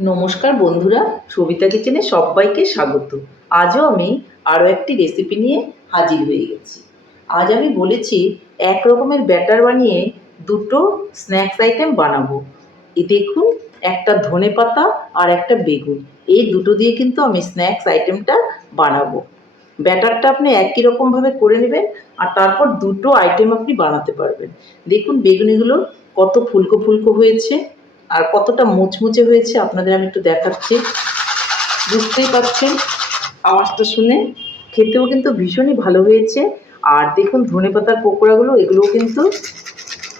নমস্কার বন্ধুরা, সবিতা কিচেনে সবাইকে স্বাগত। আজও আমি আরও একটি রেসিপি নিয়ে হাজির হয়ে গেছি। আজ আমি বলেছি এক রকমের ব্যাটার বানিয়ে দুটো স্ন্যাক্স আইটেম বানাবো। দেখুন, একটা ধনেপাতা আর একটা বেগুন, এই দুটো দিয়ে কিন্তু আমি স্ন্যাক্স আইটেমটা বানাবো। ব্যাটারটা আপনি একই রকমভাবে করে নেবেন আর তারপর দুটো আইটেম আপনি বানাতে পারবেন। দেখুন বেগুনিগুলো কত ফুলকো ফুলকো হয়েছে আর কতটা মুচমুচে হয়েছে আপনাদের আমি একটু দেখাচ্ছি। বুঝতেই পারছেন আওয়াজটা শুনে। খেতেও কিন্তু ভীষণই ভালো হয়েছে। আর দেখুন ধনেপাতার পকোড়াগুলো, এগুলোও কিন্তু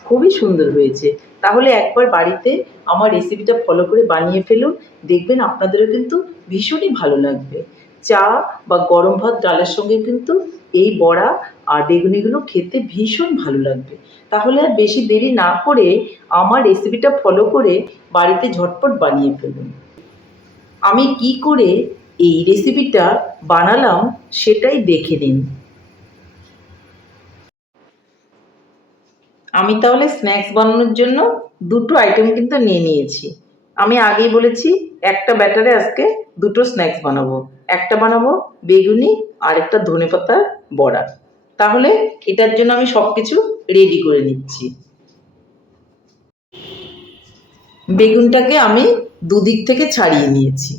খুবই সুন্দর হয়েছে। তাহলে একবার বাড়িতে আমার রেসিপিটা ফলো করে বানিয়ে ফেলুন, দেখবেন আপনাদেরও কিন্তু ভীষণই ভালো লাগবে। চা বা গরম ভাত ডালের সঙ্গে কিন্তু এই বড়া আর বেগুনিগুলো খেতে ভীষণ ভালো লাগবে। তাহলে আর বেশি দেরি না করে আমার রেসিপিটা ফলো করে বাড়িতে ঝটপট বানিয়ে ফেলুন। আমি কি করে এই রেসিপিটা বানালাম সেটাই দেখে নিন। আমি তাহলে স্ন্যাক্স বানানোর জন্য দুটো আইটেম কিন্তু নিয়ে নিয়েছি। আমি আগেই বলেছি একটা ব্যাটারে আজকে দুটো স্ন্যাক্স বানাবো। একটা বানাবো বেগুনি আর একটা ধনেপাতার বড়া। তাহলে এটার জন্য আমি সব কিছু রেডি করে নিচ্ছি। বেগুনটাকে আমি দুদিক থেকে ছাড়িয়ে নিয়েছি।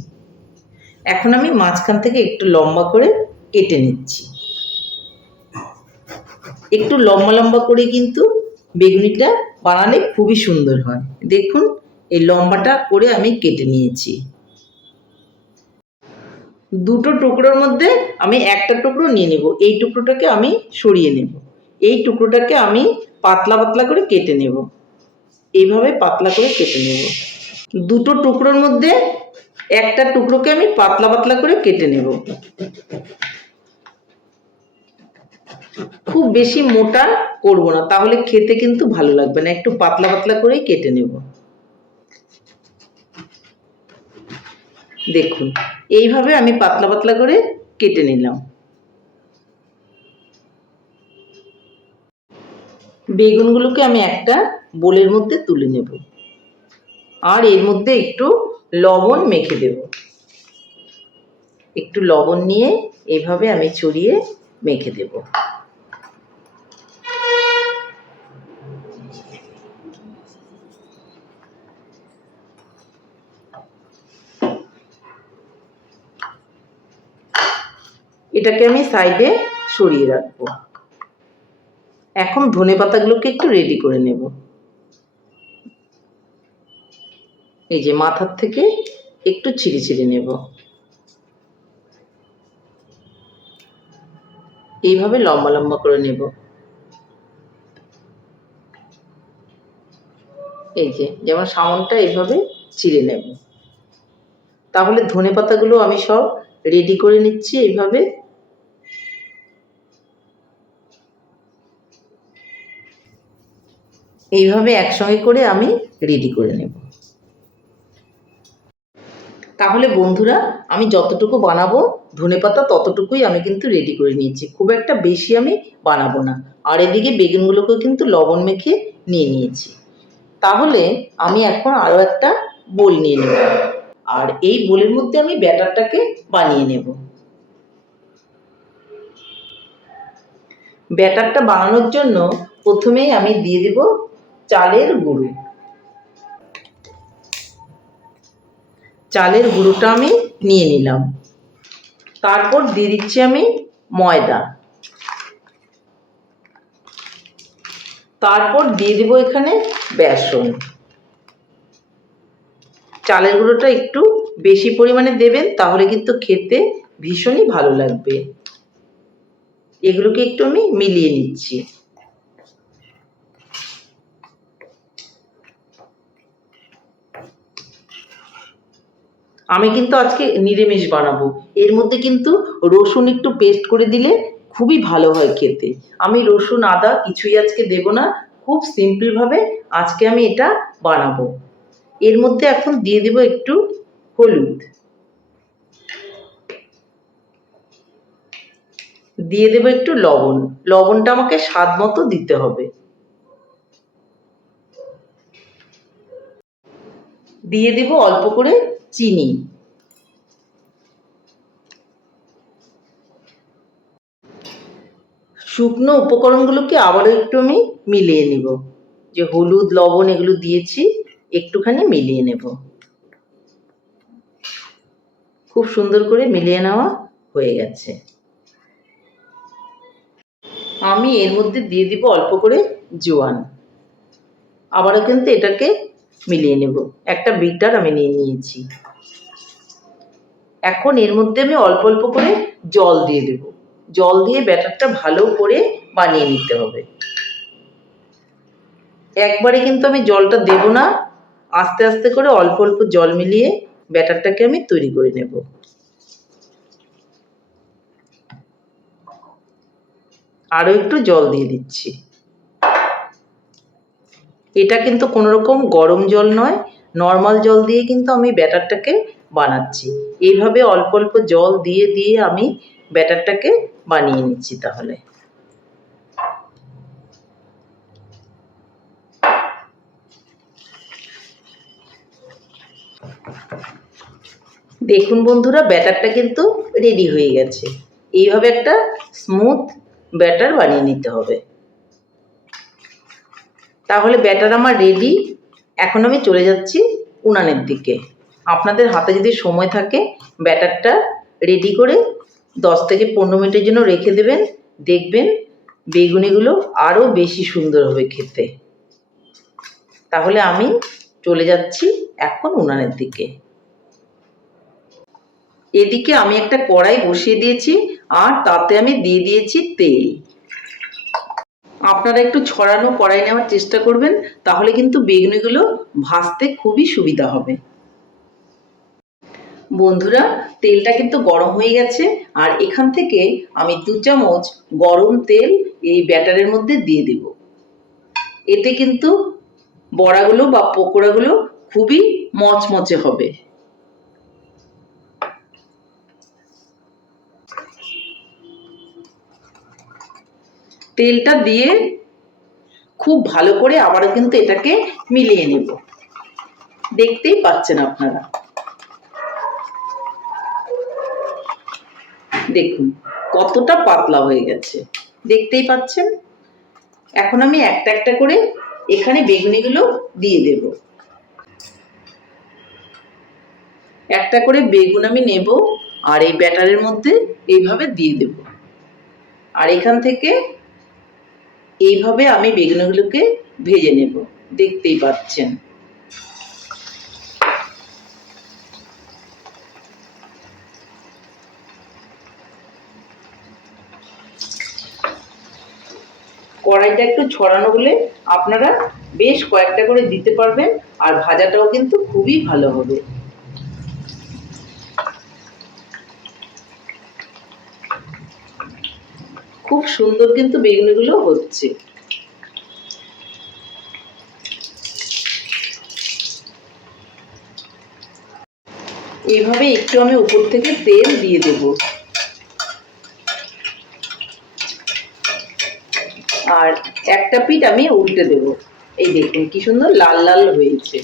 এখন আমি মাঝখান থেকে একটু লম্বা করে কেটে নিচ্ছি। একটু লম্বা লম্বা করে কিন্তু বেগুনিটা বানালে খুবই সুন্দর হয়। দেখুন এই লম্বাটা করে আমি কেটে নিয়েছি। দুটো টুকরোর মধ্যে আমি একটা টুকরো নিয়ে নেব। এই টুকরোটাকে আমি সরিয়ে নেব। এই টুকরোটাকে আমি পাতলা পাতলা করে কেটে নেব। এইভাবে পাতলা করে কেটে নেব। দুটো টুকরোর মধ্যে একটা টুকরোকে আমি পাতলা পাতলা করে কেটে নেব। খুব বেশি মোটা করব না, তাহলে খেতে কিন্তু ভালো লাগবে না। একটু পাতলা পাতলা করেই কেটে নেব। দেখুন এইভাবে আমি পাতলা পাতলা করে কেটে নিলাম। বেগুনগুলোকে আমি একটা বোলের মধ্যে তুলে নেব আর এর মধ্যে একটু লবণ মেখে দেব। একটু লবণ নিয়ে এইভাবে আমি ছড়িয়ে মেখে দেব। এটাকে আমি সাইডে সরিয়ে রাখবো। এখন ধনেপাতাগুলোকে একটু রেডি করে নেব। এই যে মাথার থেকে একটু ছিঁড়ে ছিঁড়ে নেব। এইভাবে লম্বা লম্বা করে নেব। এই যে যেমন সামনটা এইভাবে ছিঁড়ে নেব। তাহলে ধনেপাতাগুলো আমি সব রেডি করে নিচ্ছি। এইভাবে এইভাবে একসঙ্গে করে আমি রেডি করে নেব। তাহলে বন্ধুরা, আমি যতটুকু বানাবো ধনেপাতা ততটুকুই আমি কিন্তু রেডি করে নিয়েছি। খুব একটা বেশি আমি বানাবো না। আর এদিকে বেগুনগুলোকেও কিন্তু লবণ মেখে নিয়ে নিয়েছি। তাহলে আমি এখন আরও একটা বোল নিয়ে নেব আর এই বোলের মধ্যে আমি ব্যাটারটাকে বানিয়ে নেব। ব্যাটারটা বানানোর জন্য প্রথমেই আমি দিয়ে দেব চালের গুঁড়ো। চালের গুঁড়োটা আমি নিয়ে নিলাম। তারপর দিয়ে দিচ্ছি আমি ময়দা। তারপর দিয়ে দেবো এখানে বেসন। চালের গুঁড়োটা একটু বেশি পরিমাণে দেবেন, তাহলে কিন্তু খেতে ভীষণই ভালো লাগবে। এগুলোকে একটু আমি মিলিয়ে নিচ্ছি। আমি কিন্তু আজকে নিরামিষ বানাবো। এর মধ্যে কিন্তু রসুন একটু পেস্ট করে দিলে খুবই ভালো হয় খেতে। আমি রসুন আদা কিছুই আজকে দেব না। খুব সিম্পলভাবে আজকে আমি এটা বানাবো। এর মধ্যে এখন দিয়ে দেব একটু হলুদ, দিয়ে দেব একটু লবণ। লবণটা আমাকে স্বাদ মতো দিতে হবে। দিয়ে দেব অল্প করে চিনি। শুকনো উপকরণগুলোকে আবারও একটু আমি মিলিয়ে নেব। যে হলুদ লবণ এগুলো দিয়েছি, একটুখানি মিলিয়ে নেব। খুব সুন্দর করে মিলিয়ে নেওয়া হয়ে গেছে। আমি এর মধ্যে দিয়ে দিব অল্প করে জোয়ান। আবারও কিন্তু এটাকে মিলিয়ে নেব। একটা বিটার আমি নিয়ে নিয়েছি। এখন এর মধ্যে আমি অল্প অল্প করে জল দিয়ে দেব। জল দিয়ে ব্যাটারটা ভালো করে বানিয়ে নিতে হবে। একবারে কিন্তু আমি জলটা দেব না, আস্তে আস্তে করে অল্প অল্প জল মিলিয়ে ব্যাটারটাকে আমি তৈরি করে নেব। আরও একটু জল দিয়ে দিচ্ছি। এটা কিন্তু কোনো রকম গরম জল নয়, নর্মাল জল দিয়ে কিন্তু আমি ব্যাটারটাকে বানাচ্ছি। এইভাবে অল্প অল্প জল দিয়ে দিয়ে আমি ব্যাটারটাকে বানিয়ে নিচ্ছি। তাহলে দেখুন বন্ধুরা, ব্যাটারটা কিন্তু রেডি হয়ে গেছে। এইভাবে একটা স্মুথ ব্যাটার বানিয়ে নিতে হবে। তাহলে ব্যাটার আমার রেডি। এখন আমি চলে যাচ্ছি উনানের দিকে। আপনাদের হাতে যদি সময় থাকে ব্যাটারটা রেডি করে 10 থেকে 15 মিনিটের জন্য রেখে দেবেন। দেখবেন বেগুনিগুলো আরও বেশি সুন্দর হবে খেতে। তাহলে আমি চলে যাচ্ছি এখন উনানের দিকে। এদিকে আমি একটা কড়াই বসিয়ে দিয়েছি আর তাতে আমি দিয়ে দিয়েছি তেল। আপনারা একটু ছড়ানো কড়াই নেওয়ার চেষ্টা করবেন, তাহলে কিন্তু বেগুনিগুলো ভাজতে খুবই সুবিধা হবে। বন্ধুরা, তেলটা কিন্তু গরম হয়ে গেছে আর এখান থেকে আমি 2 চামচ গরম তেল এই ব্যাটারের মধ্যে দিয়ে দেব। এতে কিন্তু বড়াগুলো বা পকোড়াগুলো খুবই মচমচে হবে। তেলটা দিয়ে খুব ভালো করে আবারও কিন্তু এটাকে মিলিয়ে নেব। দেখতেই পাচ্ছেন আপনারা, দেখুন কতটা পাতলা হয়ে গেছে, দেখতেই পাচ্ছেন। এখন আমি একটা একটা করে এখানে বেগুনিগুলো দিয়ে দেব। একটা করে বেগুন আমি নেব আর এই ব্যাটারের মধ্যে এইভাবে দিয়ে দেব। আর এখান থেকে এইভাবে আমি বেগুনগুলোকে ভেজে নেব, দেখতেই পাচ্ছেন। কড়াইটা একটু ছড়ানো বলে আপনারা বেশ কয়েকটা করে দিতে পারবেন আর ভাজাটাও কিন্তু খুবই ভালো হবে। খুব সুন্দর কিন্তু বেগুনিগুলো হচ্ছে। এইভাবে একটু আমি উপর থেকে তেল দিয়ে দেব আর একটা পিঠ আমি উল্টে দেব। এই দেখুন কি সুন্দর লাল লাল হয়েছে।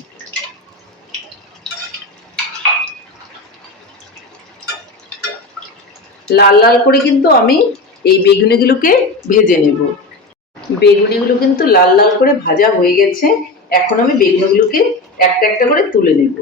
লাল লাল করে কিন্তু আমি এই বেগুনিগুলোকে ভেজে নেব। বেগুনিগুলো কিন্তু লাল লাল করে ভাজা হয়ে গেছে। এখন আমি বেগুনিগুলোকে একটা একটা করে তুলে নেব।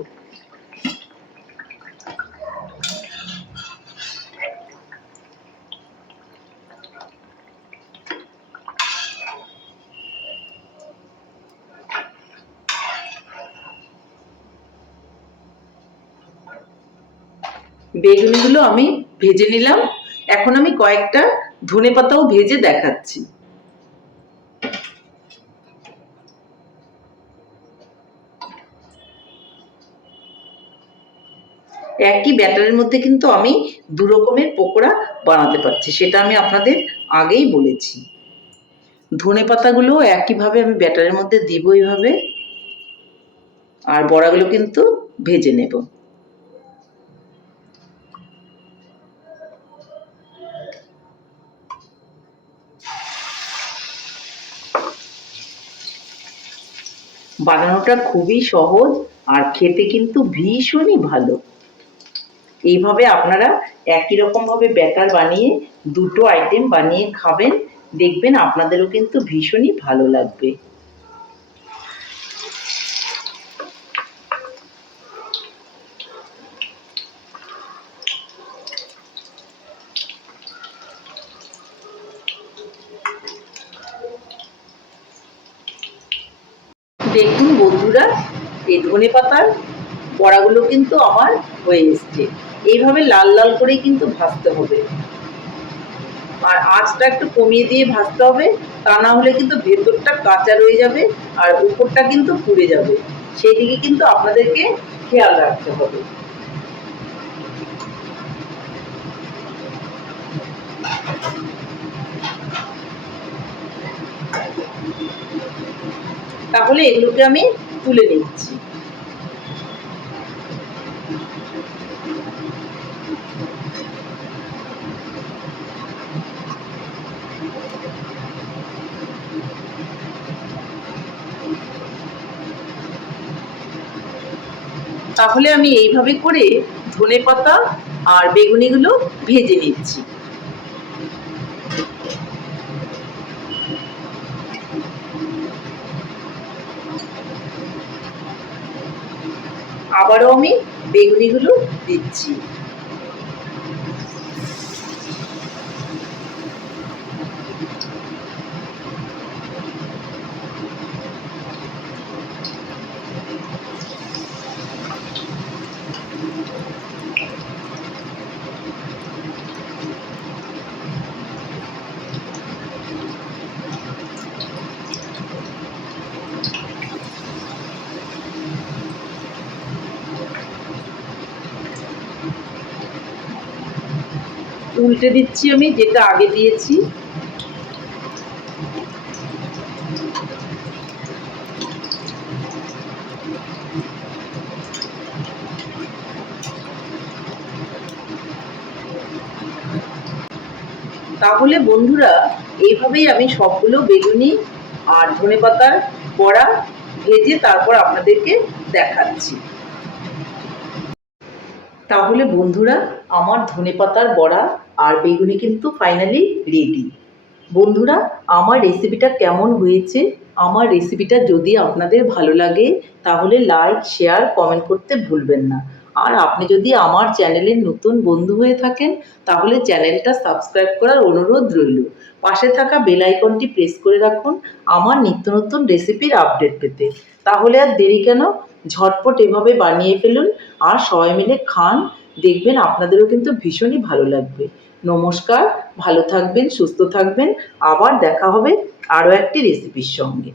বেগুনিগুলো আমি ভেজে নিলাম। এখন আমি কয়েকটা ধনেপাতাও ভেজে দেখাচ্ছি। একই ব্যাটারের মধ্যে কিন্তু আমি 2 রকমের পকোড়া বানাতে পারছি, সেটা আমি আপনাদের আগেই বলেছি। ধনেপাতাগুলো একইভাবে আমি ব্যাটারের মধ্যে দিব এইভাবে, আর বড়াগুলো কিন্তু ভেজে নেব। বানানোটা খুবই সহজ আর খেতে কিন্তু ভীষণই ভালো। এইভাবে আপনারা একই রকমভাবে ব্যাটার বানিয়ে দুটো আইটেম বানিয়ে খাবেন, দেখবেন আপনাদেরও কিন্তু ভীষণই ভালো লাগবে। দেখুন বন্ধুরা, এই ধনেপাতার বড়াগুলো কিন্তু আমার হয়ে এসছে। এইভাবে লাল লাল করেই কিন্তু ভাজতে হবে, আর আঁচটা একটু কমিয়ে দিয়ে ভাজতে হবে, তা না হলে কিন্তু ভেতরটা কাঁচা রয়ে যাবে আর উপরটা কিন্তু পুড়ে যাবে। সেই দিকে কিন্তু আপনাদেরকে খেয়াল রাখতে হবে। তাহলে এগুলোকে আমি তুলে নিচ্ছি। তাহলে আমি এইভাবে করে ধনেপাতা আর বেগুনিগুলো ভেজে নিচ্ছি। আবারও আমি বেগুনিগুলো দিচ্ছি। উল্টে দিচ্ছি আমি, যেটা আগে দিয়েছি। তাহলে বন্ধুরা, এইভাবেই আমি সবগুলো বেগুনি আর ধনেপাতার বড়া ভেজে তারপর আপনাদেরকে দেখাচ্ছি। তাহলে বন্ধুরা, আমার ধনেপাতার বড়া আর বেগুনি কিন্তু ফাইনালি রেডি। বন্ধুরা, আমার রেসিপিটা কেমন হয়েছে? আমার রেসিপিটা যদি আপনাদের ভালো লাগে তাহলে লাইক, শেয়ার, কমেন্ট করতে ভুলবেন না। আর আপনি যদি আমার চ্যানেলের নতুন বন্ধু হয়ে থাকেন তাহলে চ্যানেলটা সাবস্ক্রাইব করার অনুরোধ রইল। পাশে থাকা বেল আইকনটি প্রেস করে রাখুন আমার নিত্য নতুন রেসিপির আপডেট পেতে। তাহলে আর দেরি কেন, ঝটপট এভাবে বানিয়ে ফেলুন আর সবাই মিলে খান, দেখবেন আপনাদেরও কিন্তু ভীষণই ভালো লাগবে। নমস্কার, ভালো থাকবেন, সুস্থ থাকবেন। আবার দেখা হবে আরও একটি রেসিপির সঙ্গে।